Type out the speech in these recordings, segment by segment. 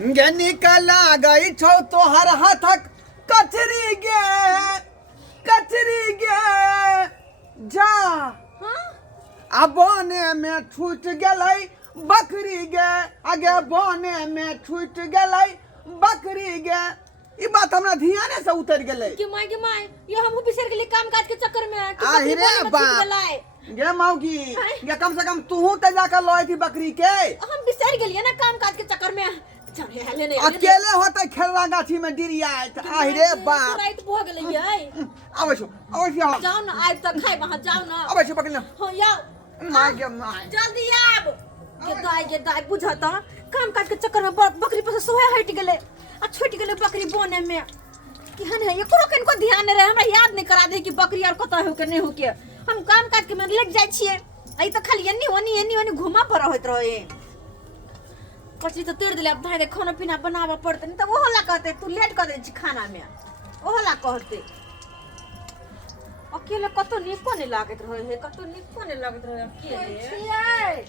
गे निकल गई छौ तोहर हाथक कचरी गे जा आ बने में छूट गेलै बकरी गे आगे बने में छूट गेलै बकरी गे ई बात हमरा ध्यान से उतर गेलै कि माय ये हमहु बिसर गेली काम काज के चक्कर में आहि रे बाप गे मौगी गे कम से कम तू त जाकर लई थी बकरी के हम बिसर गेलिए ना काम काज के चक्कर में अकेले होते खेलवा गाछी में डिरिया आहि रे बाप रात भ गेलै ये आबै छौ जाओ ना आइ तक खाइ वहां जाओ ना आबै छौ पकड़ ले हो याओ माय गे माय जल्दी आब के दाई बुझता काम काज के चक्कर में बकरी पर सोहे हट गेलै आ छूट गेलै बकरी बोने में केहन है एको कनको ध्यान नहीं रहे हमरा याद नहीं करा दे कि बकरी और कत हो के नहीं हो के हम काम काज के में लग जाय छिए आई त खाली एनी घुमा पर होत रहे कची तो तेड़ दिले अब धाय खाना पीना बनावा पड़ते नहीं तो ओहो ला कहते तू लेट कर दे छी खाना में ओहो ला कहते अकेले कतो निको नहीं लागत रहे है कतो निको नहीं लागत रहे अकेले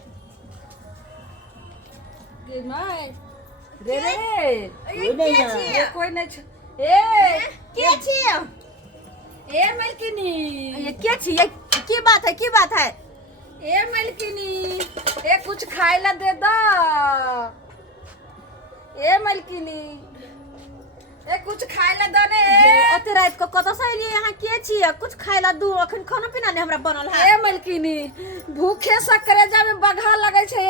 गे माय रे कोई नहीं के छिए ए मलकिनी ये के छिए की बात है ए मलकिनी ए कुछ खाए ला दे दो ए मलकिनी ए कुछ खाए ला दो ने अते रात को कत से लिए यहां के छिए कुछ खाए ला दू अखन खाना पीना नहीं हमरा बनल है ए मलकिनी भूखे से करेजा में बघा लगे छे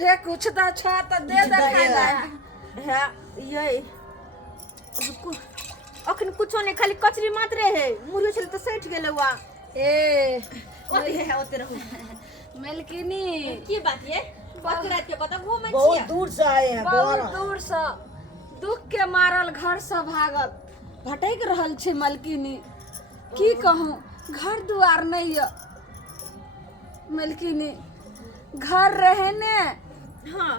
हे कुछ दा छा त दे दे खाए ला है ये अखन कुछो नहीं खाली कचरी मात्रे है मुर्गी छल तो सट गेले हुआ ए ओते रहू मलकिनी की बात ये बात रात के कत घूमे छिए बहुत दूर से आए हैं बहुत दूर से दुख के मारल घर से भागल भटक रहल छे मलकिनी की कहूं घर दुआर नहीं है मलकिनी घर रहे ने हां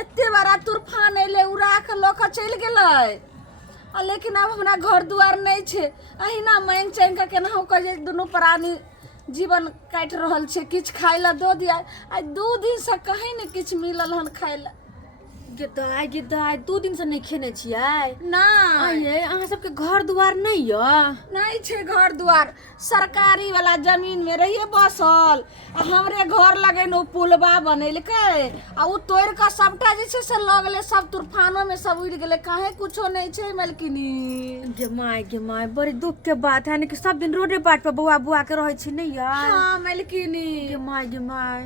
एते बड़ा तूफान अइले उड़ा के लोक चल गेलै लेकिन अब हमरा घर दुआर नहीं छे अहिना मांग चांग के केनाहु कहे दोनों प्राणी जीवन काट रहल छे किछ खाइ ला दो दिया आज 2 दिन से कहीं ने किछ मिलल हन खाइ ला गे दाई 2 दिन से नहीं खेने छिए ना ये अहाँ सबके घर दुआर नहीं य नहीं छे घर दुआर सरकारी वाला जमीन में रहिए बसल आ हमरे घर लगे न पुलबा बनेलके आ उ तोड़ का सबटा जे छे से लगले सब तूफानों में सब उड़ गेले काहे कुछो नहीं छे मलकिनी गे माय बड़ी दुख के बात है कि सब दिन रोडे बाट पे बुआ के रहे छी नहीं यार हां मलकिनी गे माय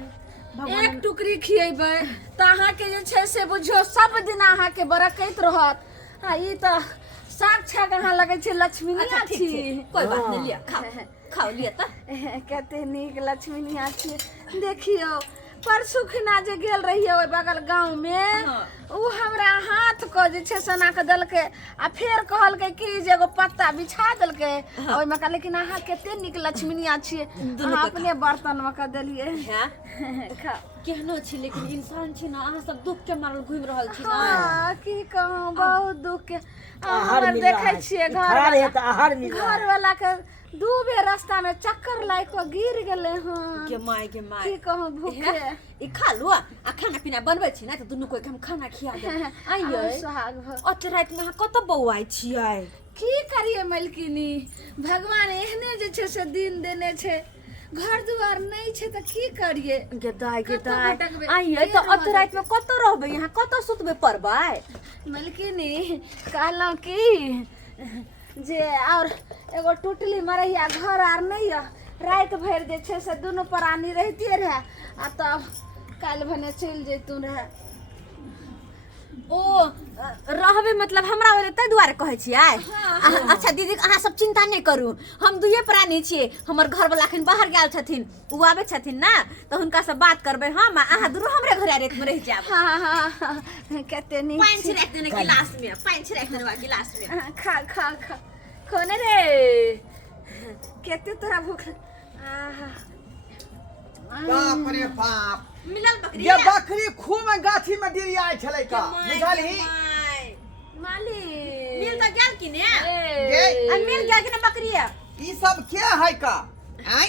एक टुकड़ी खिएबे त अहाँ के जे छै से बुझियो सब दिन अहाँ के बरकैत रहत आ ई त साक्षात अहाँ लगे छै लक्ष्मी अच्छा ठीक छी है कोई बात नहीं लिया खाओ लिया त कते नीक लक्ष्मी निया छी देखियो परसु खिना जे गेल रहिए ओइ बगल गांव में उ हमरा हाथ को जे छै सना के दलके आ फेर कहल के कि जे एगो पत्ता बिछा दलके ओइ में का लेकिन अहाँ कते नीक लक्ष्मी निया छी अहाँ अपने बर्तन में का देलिए खा केहनो छी लेकिन इंसान छी ना अहाँ सब दुख के मारल घूम रहल छी ना हां की कहूं बहुत दुख के हमर देखै छियै घर वाला के 2 बेर रास्ता में चक्कर लाइक को गिर गेले हां गे माय की कहूं भूखे ई खा लो आ खाना पीना बनबै छी ना त दुनु कोइ हम खाना खिया दे आइयो सुहाग अत रात में कत बौआइ छियै की करिए मलकिनी भगवान एहने जे छै से दिन देने छै घर दुआर नहीं छै त की करिए गे दाई आइयो त अत रात में कत रहबै यहां कत सुतबे परबै मलकिनी कहलौ की जे और एगो टुटली मरैया घर आर नहीं है रात भर जे छै से दोनों प्राणी रहते रहे आ तब काल भने चल जैतू रहे ओ रहबे मतलब हमरा वाले तै दुआरे कहै छियै अच्छा दीदी अहाँ सब चिंता नहीं करू हम दुइये प्राणी छियै हमर घर वाला खन बाहर गेल छथिन उ आबै छथिन ना त हुनका से बात करबै हम अहाँ दुनू हमरे घर आरे में रह जाब हां कते नीक पानी छिड़क देने गिलास में पानी छिड़क देने गिलास में खा कोने रे कते तोरा भूख बाप रे बाप मिलल बकरी ये बकरी खूब गाछी में डिरिया छलै का बुझलही मालिक मिल त गेल कि ने गे आ मिल गेल कि ने बकरिया ई सब के है का आय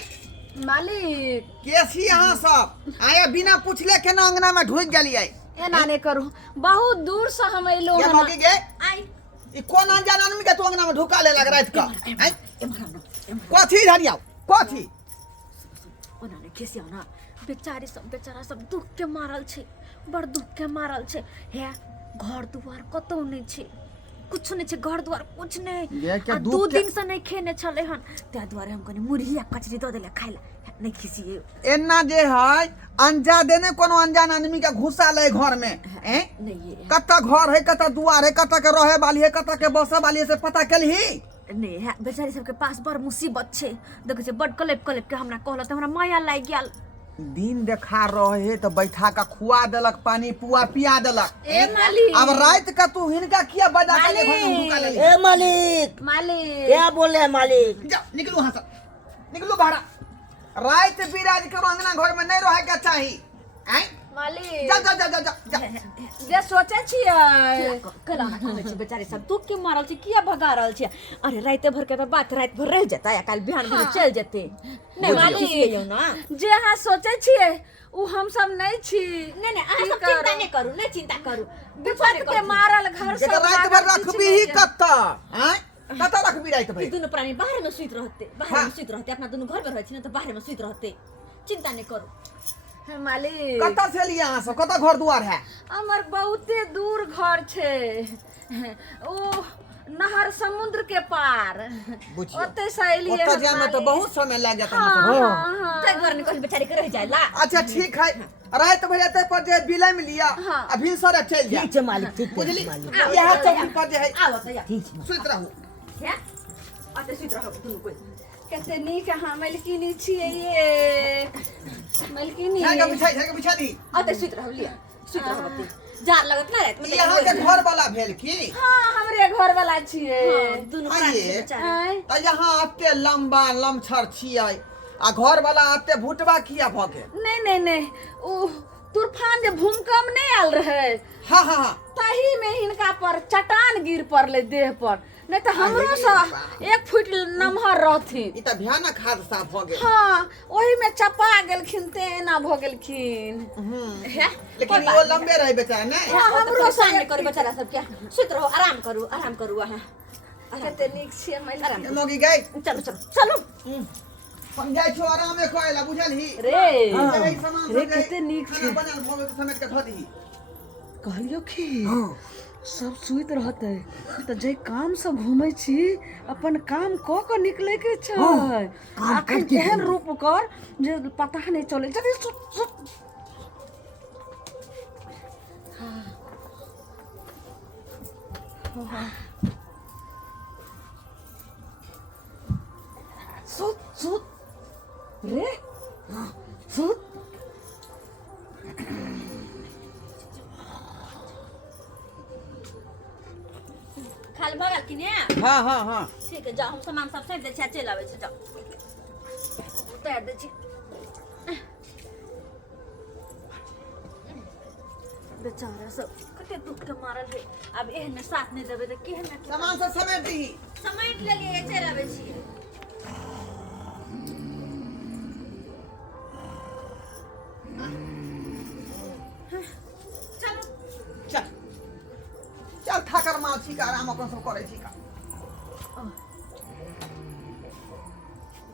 मालिक केसी अहाँ सब आया बिना पूछले केना अंगना में ढुक गेलियै एना नहीं करू बहुत दूर से हम अइलो ये हन मौके गे आई ई कोन अनजान आदमी के तू अंगना में ढुका ले लग रात का हैं कथी धरिया कथी ओना ने खिसिया ना बेचारा सब दुख के मारल छे बड़ दुख के मारल छे हे घर दुआर कतौ नहीं छे कुछ नहीं छे घर दुआर कुछ नहीं ये क्या आ दुख 2 के- दिन से नहीं खेने चले हन त्या दुआरे हम कने मुरही आ कचरी दे देले खाइला नहीं खिसिए एना जे है अनजा देने कोनो अनजान आदमी के घुसा ले घर में हैं नहीं ये कत्ता घर है कत्ता दुआर है कत्ता के रहे वाली है कत्ता के बसे वाली है से पता केलही नहीं है बेचारी सबके पास बड़ मुसीबत छे देखे छे बड़ कलेप के हमरा कहला त हमरा माया लाग गेल दिन देखा रहे तो बैठा का खुआ देलक पानी पुआ पिया देलक ए मालिक अब रात का तू हिनका किया बजा के ले घर में ढुका ले ए मालिक मालिक क्या बोले हैं मालिक जा निकलू हां से निकलू बाहर रात बिराज के अंगना घर में नहीं रहे के चाही हैं मालिक जा जा जा जा जा जे सोचे छियै कला ना कहै छे बेचारी सब दुख के मारल छे किया भगा रहल छे अरे राते भर के तो बात रात भर रह जाता या काल बिहान भर चल जेते नहीं मालिक। खिसिए ना जे अहाँ सोचे छियै उ हम सब नहीं छी नहीं अहाँ की सब करू? चिंता नहीं करू नहीं चिंता करू विपत के मारल घर जेकर सब रात भर रखबी ही कत्ता हैं कत्ता रखबी रात ये भर दोनों प्राणी बाहर में सुइत रहते बाहर हाँ। में सुइत रहते अपना दोनों घर में रहै छी ना तो बाहर में सुइत रहते चिंता नहीं करू मालिक कत्ता से लिया हां से कत्ता घर दुआर है हमर बहुते दूर घर छे ओ नहर समुद्र के पार बुझिए। ओते से एलिए ओत्ता हम जाए में तो मालिक। बहुत समय लग जाता हाँ, है हाँ, हाँ। ते घर में कोई बेचारी के रह जाएला अच्छा ठीक है रात भर एते पर जे बिलाई में लिया हाँ। अभी सर चल जा ठीक है मालिक ठीक है बुझली मालिक यह चौकी पर जे है आओ तो या ठीक है सुत रहू क्या आते सुइत रहो दोनों कोई कते नीक अहाँ मलकिनी छियै ये मलकिनी झाड़ के बिछा दी आते सुइत रहो लिया सुइत रहो बत्ती जार लगत ना रात में यहाँ के घर वाला भेल की हाँ हमरे घर वाला छियै दोनों हाँ, प्राणी ये। के बेचारे आय, त यहाँ आते लंबा लमछर छियै आ घर वाला आते भुटबा किया भ गेल नहीं ओ तूफान जे भूकंप नहीं आयल रहे हाँ हाँ हाँ तही में हिनका पर चट्टान गिर पड़ले देह पर नहीं तो हमरो अरे से बाप। 1 फुट नमहर रहथिन ई त भयानक हादसा भ गेल हाँ वही में चपा गेलखिन तेना भ गेलखिन है लेकिन वो लंबे रहे बेचारा नहीं हाँ, हमरो सामने करू बेचारा सब क्या सुइत रहो आराम करू वहां कते नीक छियै मलकिनी मोगी गई चलो चलो हम जाय छो आराम में कोयला बुझलही रे रे सामान रे कते नीक छै बनल भोग के समेट के धो दही कहलियो कि सब सुइत रहते तो जे काम से घूमे छी अपन काम क के निकले के छै अखन एहन रूप कर जे पता नहीं चले जल्दी सुत सुत रे सुत खाल भगल कि ने हाँ हाँ हाँ ठीक है जाओ हम सामान सब सैंत दै छी चल आबै छी जाओ उतार दै छी बेचारा सब कते दुख के मारल है अब एहन में साथ नहीं देबे त केहन में सामान सब समेट दही समेट लेलिए चल आबै छी चलो चल चल ठाकर माल छी का आराम अपन सब करे छी का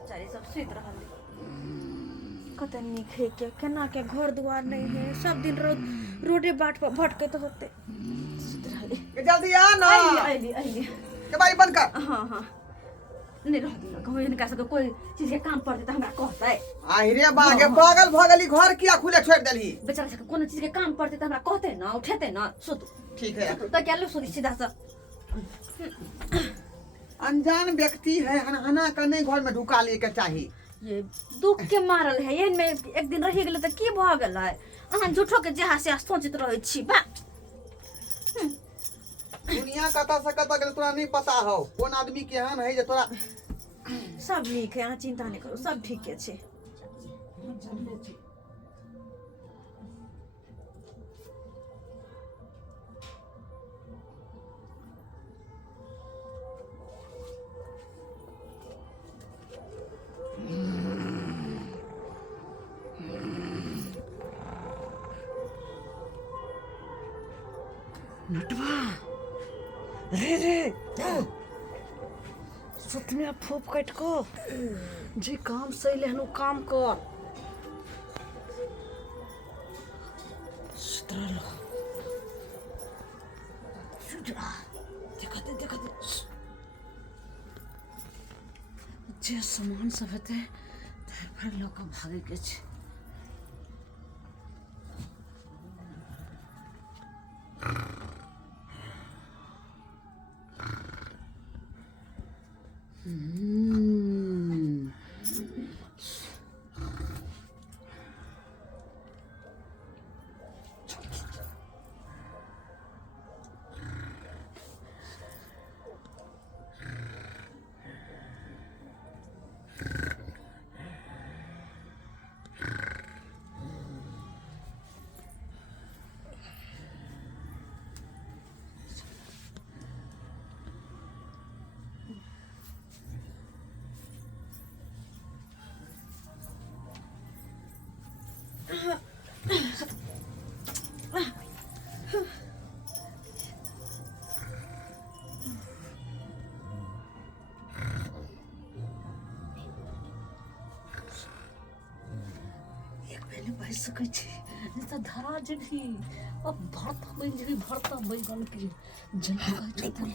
बेचारे सब सुइत रहल कते नीक है के केना के घर दुआर नहीं है सब दिन रोडे बाट पर भटके तो होते सुइत रहले के जल्दी आ ना आइली के बारी बंद कर हाँ नहीं रह दिला कहूँ इनका सबके कोई चीज के काम पड़ते तो हमरा कहता है आहिरे बागे पागल भगली घर किया खुले छोड़ देली बेचारा सबके कोनो चीज के काम पड़ते तो हमरा कहते ना उठेते ना सुत ठीक है तो क्या लो सोदी सीधा सा अनजान व्यक्ति है अनहना का नहीं घर में ढुका ले के चाहिए ये दुख के मारल है एहन में एक दिन रह गेले त की भ गेल है अहाँ झूठो के जहाँ से सोचित रहै छी बा दुनिया कता से कता के तोरा नहीं पता हो कौन आदमी केहन है जे तोरा सब नीक है अहाँ चिंता नहीं करू सब ठीक छै नटवा रे रे सुत में फूप कट को जे काम सही लेहनु काम कर सुतरा लो सुतरा देखते जे सामान सब हेते फिर लोग भागे के छै बच सकै छी जैसा धरा जेबही अब भरता बन जेबही भरता बैगन के जल्दी कहै छथिन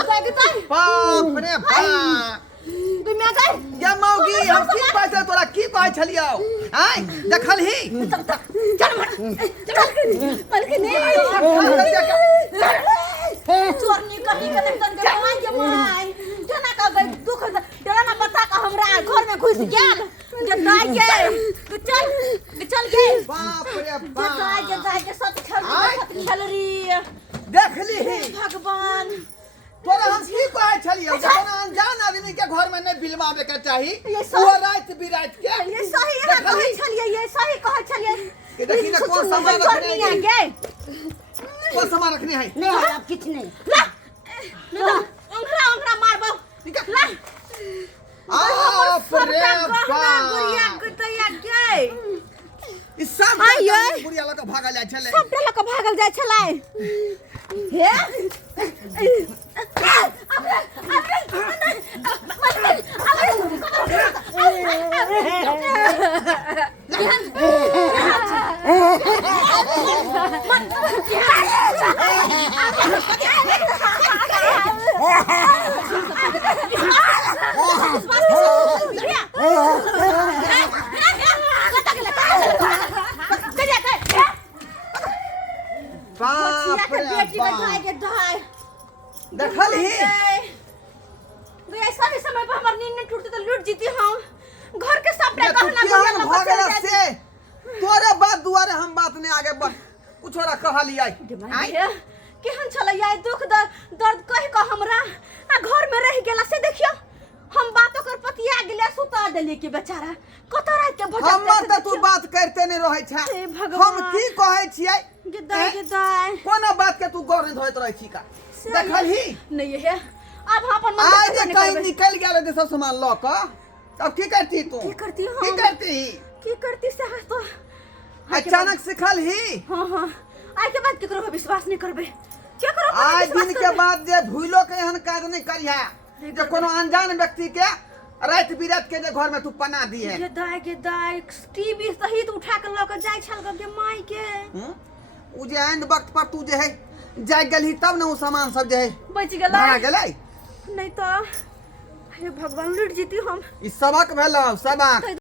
बाप रे बाप ये मौगी हम की कहै तोरा की कहै छलियौ आय देखल ही चल चोरनी कहीं के तन के माय के माय जना का दुख डरा ना पता का हमरा घर में घुस गेल जे दाई के चल के बाप रे बाप दाई के सब छल री देखली ही भगवान तोरा हम की कहै छलियौ कोनो अनजान आदमी के घर में नहीं बिलवावे के चाही ये वो रात बिरात के ये सही है कहै छलिए ये सही कहै छलिए कि देखी ना कौन सामान रखने है कौन सामान रखने है नहीं है अब किछ नहीं ला अंगरा मारबो ला बाप रे बाप गुड़िया गुड़िया के ई सब गुड़िया लक भागल जाय छले सब लक भागल जाय छलै हे बाप रे बेटी बाप के धाय देखल ही ऐसा भी समय पर हमर नींद नहीं टूटती तो लूट जीती हम घर के सामने कहना गुड़िया भागल से तोरे बात दुआरे हम बात नहीं आगे बढ़ कुछ रा कहलियै माय गे केहन छलै यार दुख दर्द कहि क हमरा आ घर में रह गेला से देखियो हम बातो कर पतिया गेले सुता देलिए कि बेचारा कत रात के भटक हमर त तू बात करते नहीं रहै छै हे भगवान। हम की कहै छियै गे कोनो बात के तू गौर नहीं धोइत रहै छी का देखलही नहीं है अब अपन मन आज कहीं निकल गेल दे सब सामान ल क तब की करती तू की करती हम? की करती से हस तो अचानक सिखल ही हां हां आई के बाद केकरो पे विश्वास नहीं करबे केकरो पे आज विश्वास दिन के करबे? बाद जे भूलो के एहन काज नहीं करिया जे कोनो अनजान व्यक्ति के रात बिरात के जे घर में तू पना दिए गे दाई टीवी सहित उठा के ल के जाय छल के माई के उ जे एंड वक्त पर तू जे है जाग गेलही तब ना उ सामान सब जे है बच गेलै भाग गेलै नहीं तो हे भगवान लुट जीती हम ई सबक भेलौ सबक